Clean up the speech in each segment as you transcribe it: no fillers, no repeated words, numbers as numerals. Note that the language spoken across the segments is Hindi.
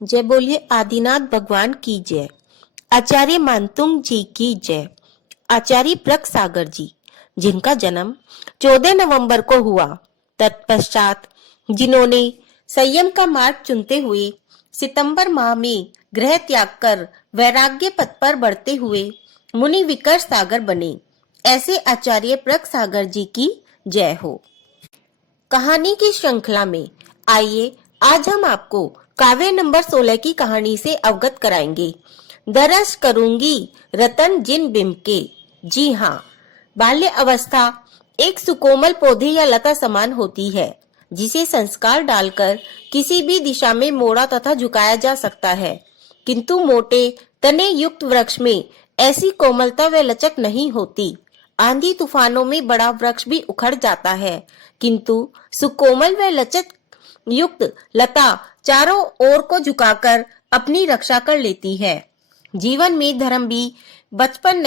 जय बोलिए आदिनाथ भगवान की जय। आचार्य मानतुंग जी की जय। आचार्य प्रक सागर जी, जिनका जन्म 14 नवंबर को हुआ, तत्पश्चात जिन्होंने संयम का मार्ग चुनते हुए सितंबर माह में गृह त्याग कर वैराग्य पथ पर बढ़ते हुए मुनि विकर्ष सागर बने, ऐसे आचार्य प्रक सागर जी की जय हो। कहानी की श्रृंखला में आइए आज हम आपको काव्य नंबर 16 की कहानी से अवगत कराएंगे। दरस करूंगी रतन जिन बिंब के। जी हाँ, बाल्य अवस्था एक सुकोमल पौधे या लता समान होती है, जिसे संस्कार डालकर किसी भी दिशा में मोड़ा तथा झुकाया जा सकता है। किंतु मोटे तने युक्त वृक्ष में ऐसी कोमलता व लचक नहीं होती। आंधी तूफानों में बड़ा वृक्ष भी उखड़ जाता है, किंतु सुकोमल व लचक युक्त लता चारों ओर को झुकाकर अपनी रक्षा कर लेती है। जीवन में धर्म भी बचपन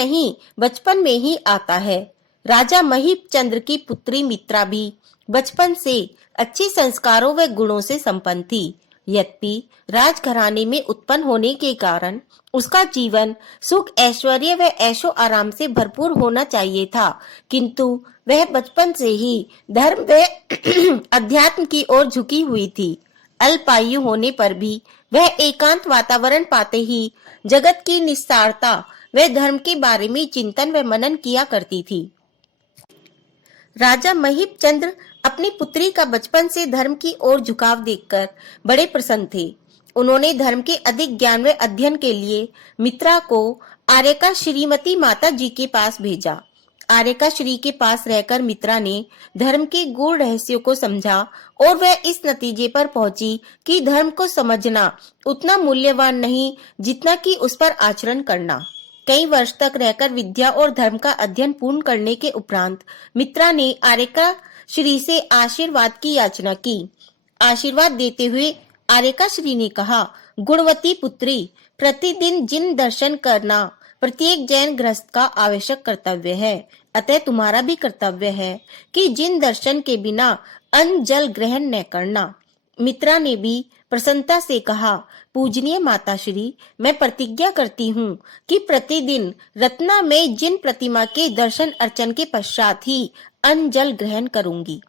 में ही आता है। राजा महीप चंद्र की पुत्री मित्रा भी बचपन से अच्छे संस्कारों व गुणों से संपन्न थी। यद्यपि राजघराने में उत्पन्न होने के कारण उसका जीवन सुख ऐश्वर्य व ऐशो आराम से भरपूर होना चाहिए था, किंतु वह बचपन से ही धर्म व अध्यात्म की ओर झुकी हुई थी। अल्पायु होने पर भी वह एकांत वातावरण पाते ही जगत की निस्तारता व धर्म के बारे में चिंतन व मनन किया करती थी। राजा महीप चंद्र अपनी पुत्री का बचपन से धर्म की ओर झुकाव देखकर बड़े प्रसन्न थे। उन्होंने धर्म के अधिक ज्ञान व अध्ययन के लिए मित्रा को आर्यका श्रीमती माता जी के पास भेजा। आर्यका श्री के पास रहकर मित्रा ने धर्म के गूढ़ रहस्यों को समझा और वह इस नतीजे पर पहुंची कि धर्म को समझना उतना मूल्यवान नहीं जितना कि उस पर आचरण करना। कई वर्ष तक रहकर विद्या और धर्म का अध्ययन पूर्ण करने के उपरांत मित्रा ने आर्यका श्री से आशीर्वाद की याचना की। आशीर्वाद देते हुए आर्यका श्री ने कहा, गुणवती पुत्री, प्रतिदिन जिन दर्शन करना प्रत्येक जैन गृहस्थ का आवश्यक कर्तव्य है। अतः तुम्हारा भी कर्तव्य है कि जिन दर्शन के बिना अन्न जल ग्रहण न करना। मित्रा ने भी प्रसन्नता से कहा, पूजनीय माताश्री, मैं प्रतिज्ञा करती हूँ कि प्रतिदिन रत्ना में जिन प्रतिमा के दर्शन अर्चन के पश्चात ही अन्न जल ग्रहण करूंगी।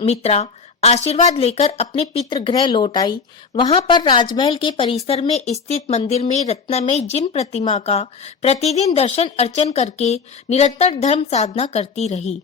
मित्रा आशीर्वाद लेकर अपने पितृ गृह लौट आई। वहां पर राजमहल के परिसर में स्थित मंदिर में रत्ना में जिन प्रतिमा का प्रतिदिन दर्शन अर्चन करके निरंतर धर्म साधना करती रही।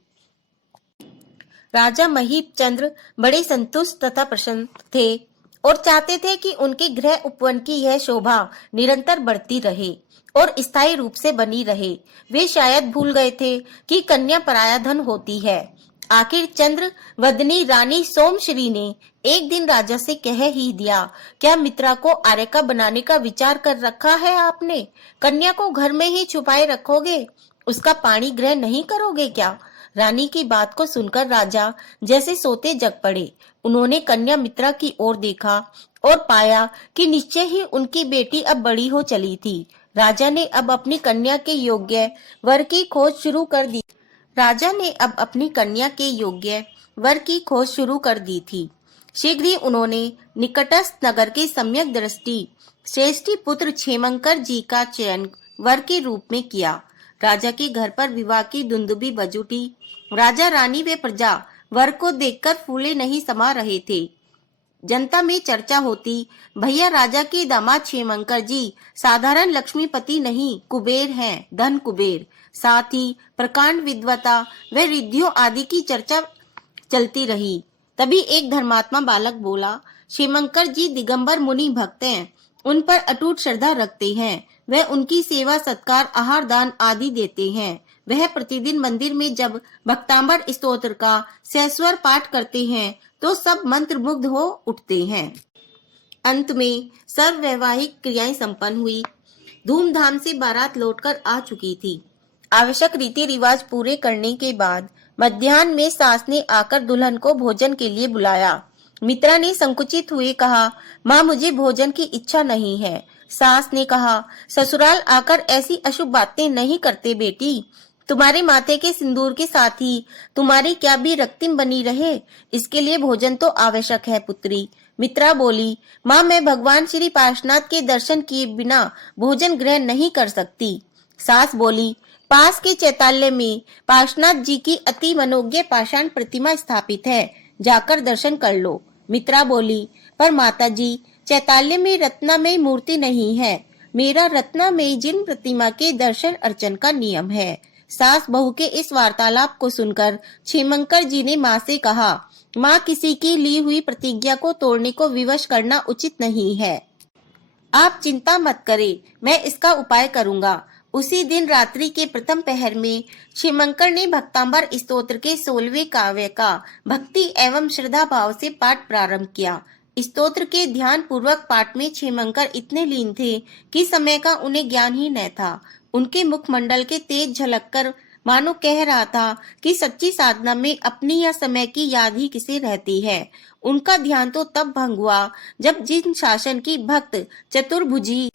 राजा महीप चंद्र बड़े संतुष्ट तथा प्रसन्न थे और चाहते थे कि उनके गृह उपवन की यह शोभा निरंतर बढ़ती रहे और स्थायी रूप से बनी रहे। वे शायद भूल गए थे कि कन्या पराया धन होती है। आखिर चंद्र वदनी रानी सोमश्री ने एक दिन राजा से कह ही दिया, क्या मित्रा को आर्यका बनाने का विचार कर रखा है आपने? कन्या को घर में ही छुपाए रखोगे? उसका पाणी ग्रहण नहीं करोगे क्या? रानी की बात को सुनकर राजा जैसे सोते जग पड़े। उन्होंने कन्या मित्रा की ओर देखा और पाया कि निश्चय ही उनकी बेटी अब बड़ी हो चली थी। राजा ने अब अपनी कन्या के योग्य वर की खोज शुरू कर दी। थी। शीघ्र ही उन्होंने निकटस्थ नगर के सम्यक दृष्टि श्रेष्ठी पुत्र क्षेमंकर जी का चयन वर के रूप में किया। राजा के घर पर विवाह की दुंदुभी बज उठी। राजा रानी व प्रजा वर को देखकर फूले नहीं समा रहे थे। जनता में चर्चा होती, भैया राजा के दामाद क्षेमंकर जी साधारण लक्ष्मीपति नहीं, कुबेर हैं, धन कुबेर। साथ ही प्रकांड विद्वता व रिद्धियों आदि की चर्चा चलती रही। तभी एक धर्मात्मा बालक बोला, क्षेमंकर जी दिगंबर मुनि भक्त हैं, उन पर अटूट श्रद्धा रखते हैं। वह उनकी सेवा सत्कार आहार दान आदि देते हैं। वह प्रतिदिन मंदिर में जब भक्तांबर स्तोत्र का सहस्वर पाठ करते हैं तो सब मंत्र मुग्ध हो उठते हैं। अंत में सर्व वैवाहिक क्रियाएं संपन्न हुई। धूमधाम से बारात लौटकर आ चुकी थी। आवश्यक रीति रिवाज पूरे करने के बाद मध्याह्न में सास ने आकर दुल्हन को भोजन के लिए बुलाया। मित्रा ने संकुचित हुए कहा, माँ, मुझे भोजन की इच्छा नहीं है। सास ने कहा, ससुराल आकर ऐसी अशुभ बातें नहीं करते बेटी। तुम्हारे माथे के सिंदूर के साथ ही तुम्हारी क्या भी रक्तिम बनी रहे, इसके लिए भोजन तो आवश्यक है पुत्री। मित्रा बोली, माँ मैं भगवान श्री पार्श्वनाथ के दर्शन किए बिना भोजन ग्रहण नहीं कर सकती। सास बोली, पास के चैताल्य में पार्श्वनाथ जी की अति मनोज्ञ पाषाण प्रतिमा स्थापित है, जाकर दर्शन कर लो। मित्रा बोली, पर माता जी चैताल्य में रत्नामय मूर्ति नहीं है, मेरा रत्नामय जिन प्रतिमा के दर्शन अर्चन का नियम है। सास बहू के इस वार्तालाप को सुनकर क्षेमंकर जी ने माँ से कहा, माँ किसी की ली हुई प्रतिज्ञा को तोड़ने को विवश करना उचित नहीं है। आप चिंता मत करें, मैं इसका उपाय करूंगा। उसी दिन रात्रि के प्रथम पहर में क्षेमंकर ने भक्तांबर स्तोत्र के 16वें काव्य का भक्ति एवं श्रद्धा भाव से पाठ प्रारंभ किया। स्तोत्र के ध्यान पूर्वक पाठ में क्षेमंकर इतने लीन थे कि समय का उन्हें ज्ञान ही न था। उनके मुखमंडल के तेज झलक कर मानो कह रहा था कि सच्ची साधना में अपनी या समय की याद ही किसे रहती है। उनका ध्यान तो तब भंग हुआ जब जिन शासन की भक्त चतुर्भुजी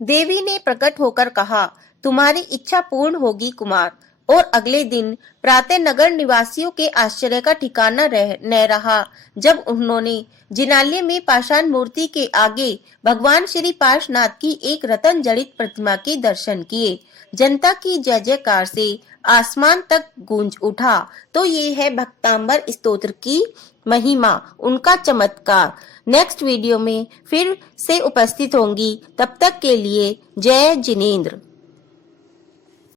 देवी ने प्रकट होकर कहा, तुम्हारी इच्छा पूर्ण होगी कुमार। और अगले दिन प्रातः नगर निवासियों के आश्चर्य का ठिकाना न रहा जब उन्होंने जिनालय में पाषाण मूर्ति के आगे भगवान श्री पार्श्वनाथ की एक रतन जड़ित प्रतिमा के दर्शन किए। जनता की जय जयकार से आसमान तक गूंज उठा। तो ये है भक्तांबर स्तोत्र की महिमा, उनका चमत्कार। नेक्स्ट वीडियो में फिर से उपस्थित होंगी, तब तक के लिए जय जिनेंद्र।